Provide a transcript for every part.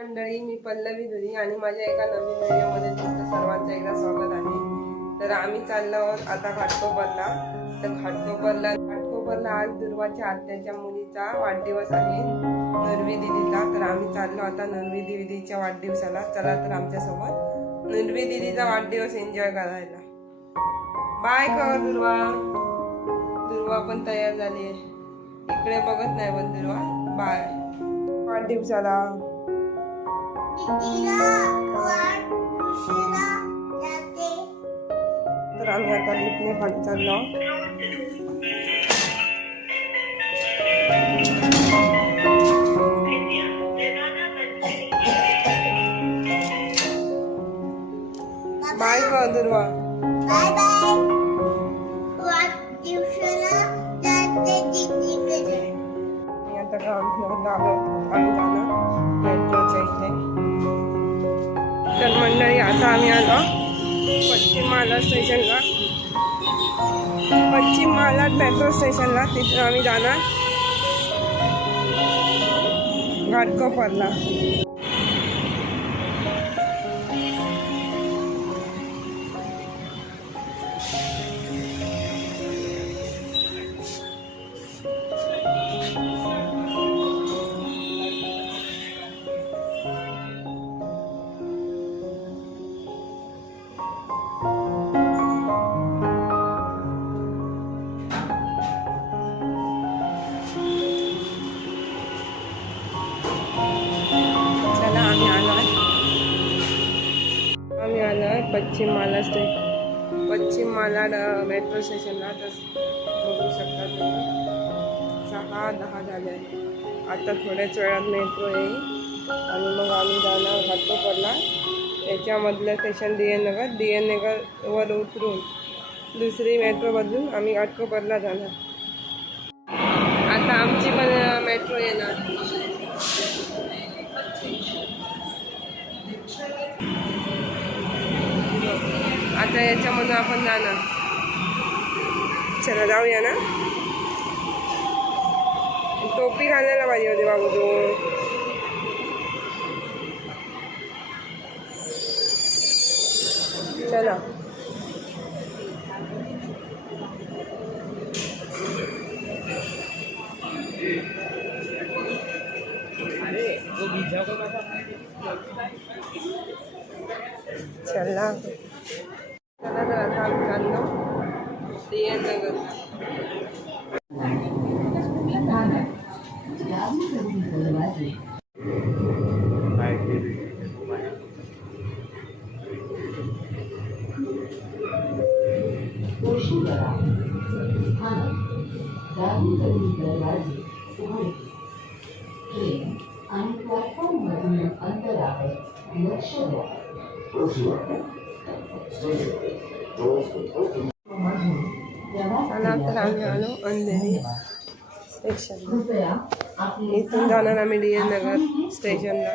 मंडळी, मी पल्लवी दुरी आणि माझ्या एका नवीन व्हिडिओमध्ये तुमचं सर्वांचं एकदा स्वागत आहे. तर आम्ही चाललो आहोत आता घाटकोपरला. तर घाटकोपरला आज दुर्वाच्या आत्याच्या मुलीचा वाढदिवस आहे, नुर्वी दिदीचा. तर आम्ही चाललो आता नुर्वी दिदीच्या वाढदिवसाला. चला तर आमच्यासोबत नुर्वी दिदीचा वाढदिवस एन्जॉय करायला. बाय कर दुर्वा. दुर्वा पण तयार झाली आहे, इकडे बघत नाही पण दुर्वा. बाय वाढदिवसाला. तर आम्ही आता लिफ्टने खाली चाललो. बाय का दुर्वा. Bye bye. वाढदिवसाला जाते दीदीकडे. मी आता गावात आलो. आम्ही जाणार मेट्रोच्या इथे. तर मंडळी, आता आम्ही आलो पश्चिम महालाड स्टेशनला. पश्चिम महालाड मेट्रो स्टेशनला. तिथून आम्ही जाणार घाटकोपरला. आम्ही आलो आहे पश्चिम महालाड मेट्रो स्टेशनला. तर बघू शकता तुम्ही 6:10 झाले आहे. आता थोड्याच वेळात मेट्रो येईल आणि मग आम्ही जाणार घाटकोपरला. याच्यामधलं स्टेशन डी एन नगरवर उतरून दुसरी मेट्रो बदलून आम्ही घाटकोपरला जाणार. आता आमची पण मेट्रो येणार. आता याच्यामधून आपण जाणार. चला जाऊया ना. टोपी घालायला पाहिजे होती बाबू तू. चला चला. चला तर आता आम्ही चाललो डी.एन. नगर. आणि प्लॅटफॉर्ममधून अंतरावर लक्ष द्या. चला तर आम्ही आलो अंधेरी स्टेशन. इथून जाणार आम्ही डी.एन. नगर स्टेशनला.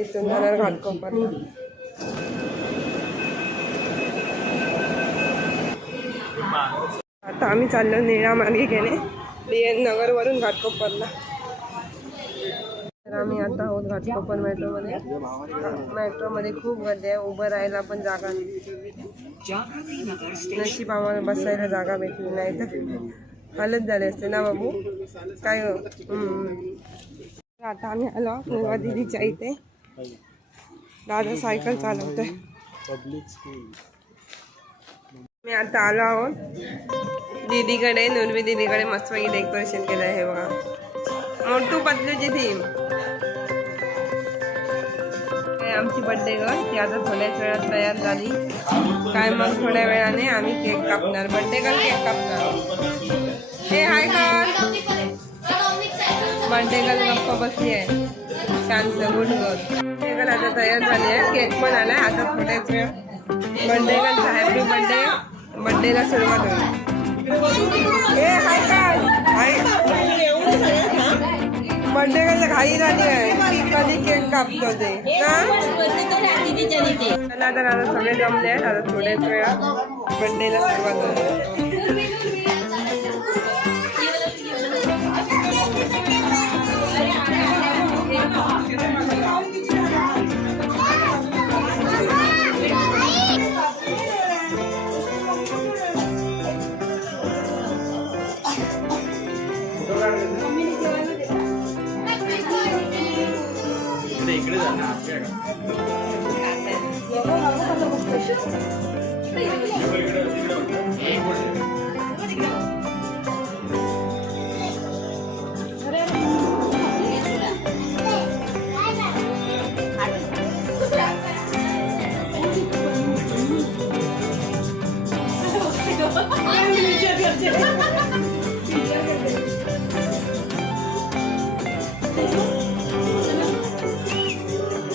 इथून जाणार घाटकोपरला. आता आम्ही चाललो निळा मार्गिकेने डी.एन. नगरवरून घाटकोपरला. तर आम्ही आता आहोत घाटकोपर मेट्रोमध्ये खूप गर्दी आहे. उभं राहायला पण जागा नाही. नशीब आम्हाला बसायला जागा भेटली नाही तर हालत झाले असते ना बाबू. काय आता आम्ही आलो नुर्वा दिदीच्या इथे. दादा सायकल चालवतोय. मी आता आलो आहोत दीदीकडे. नुर्वी दीदीकडे मस्तपैकी डेकोरेशन केलं आहे बघा. मोठू पतलूची थीम. आमची बर्थडे गर्ल ती आता थोड्याच वेळात तयार झाली. काय मग थोड्या वेळाने आम्ही केक कापणार. बर्थडे गर्ल केक कापणार. हे हाय कर. बर्थडे गर्ल गप्पा बसली आहे शांत. Good girl. बर्थडे गर्ल आता तयार झाली आहे. केक पण आलाय. आता थोड्याच वेळ बर्थडे गर्लचा हॅपी बर्थडे. बर्थडेला सुरुवात होईल. हे हाय कर. हाय बर्थडे गर्ल घाई झाली आहे. कधी केक कापतो ते ना. चला तर आता सगळे जमले आहेत. आता थोड्याच वेळा बर्थडेला सुरुवात होईल. इकडे जा ना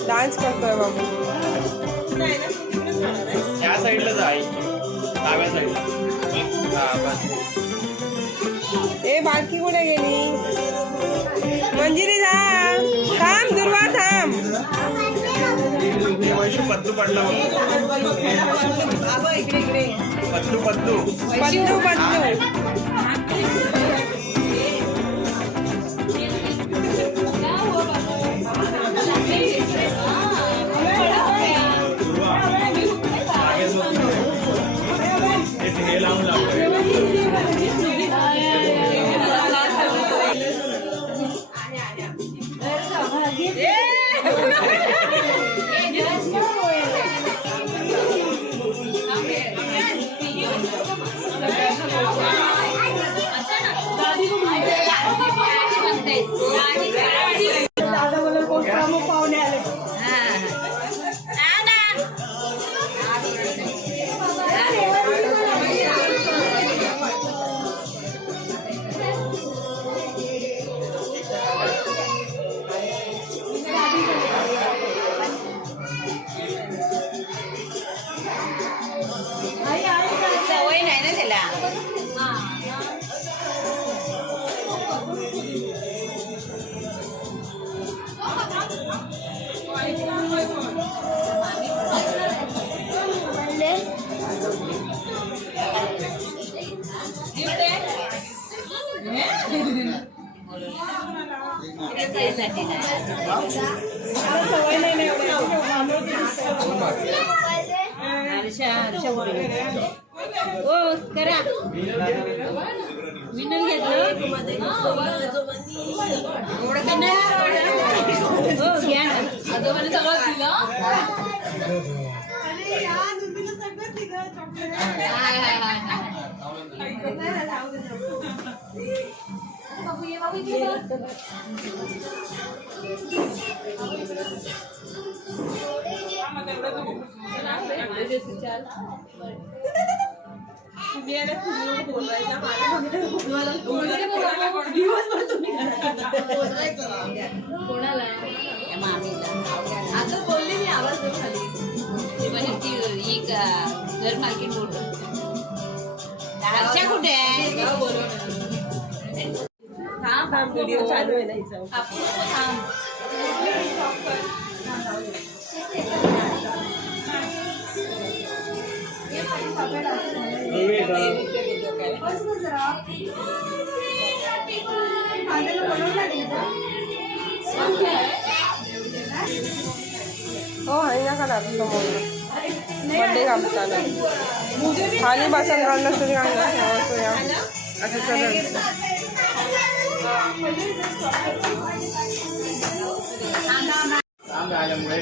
डान्स करतोय बाबू. या साईडला जा आई डाव्या साईडला हा बस ए बारकी कुठे गेली? मंजिरी थांब थांब दुर्वा थांब. वैशू पत्तू पडला पत्तू पत्तू पत्तू पत्तू. हे लावून लावलं सवय नाही ना त्याला. हो करा विनल घेतलं हो घ्या ना आजोबाने सगळं कोणाला मामीला आता बोलले मी आवाज खाली ती ही घर मालकीन बोलतो हर्षा कुठे आहे थांब व्हिडिओ चालू आहे ना हिचा. हो आहे ना का समोर बड्डे कापताना खाली बसन काढलं तरी असं सरळ आल्यामुळे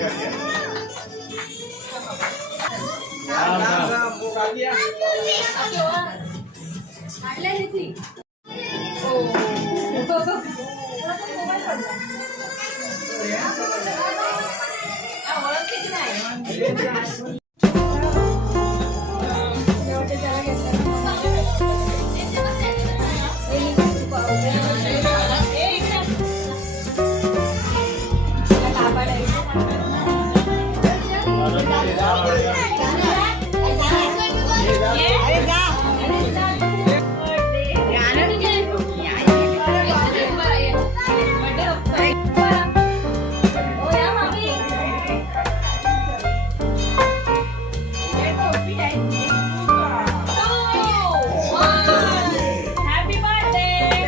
Happy birthday.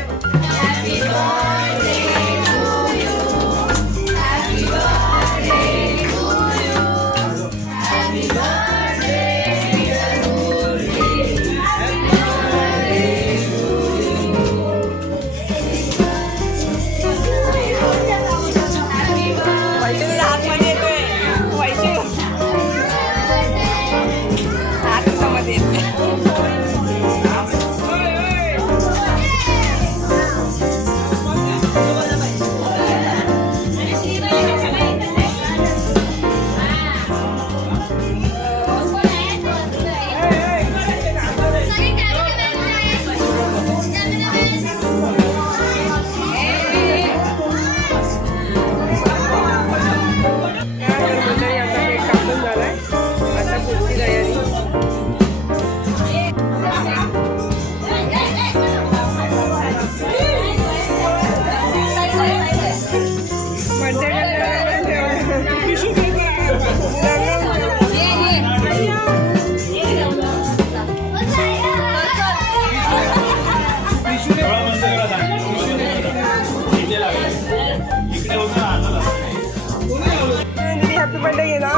हॅपी बर्थडे घे ना.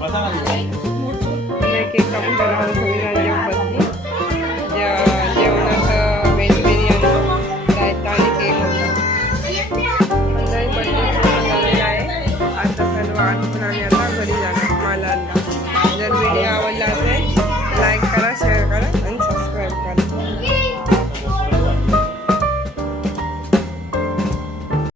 बसा ना. केक कापून ठेवला.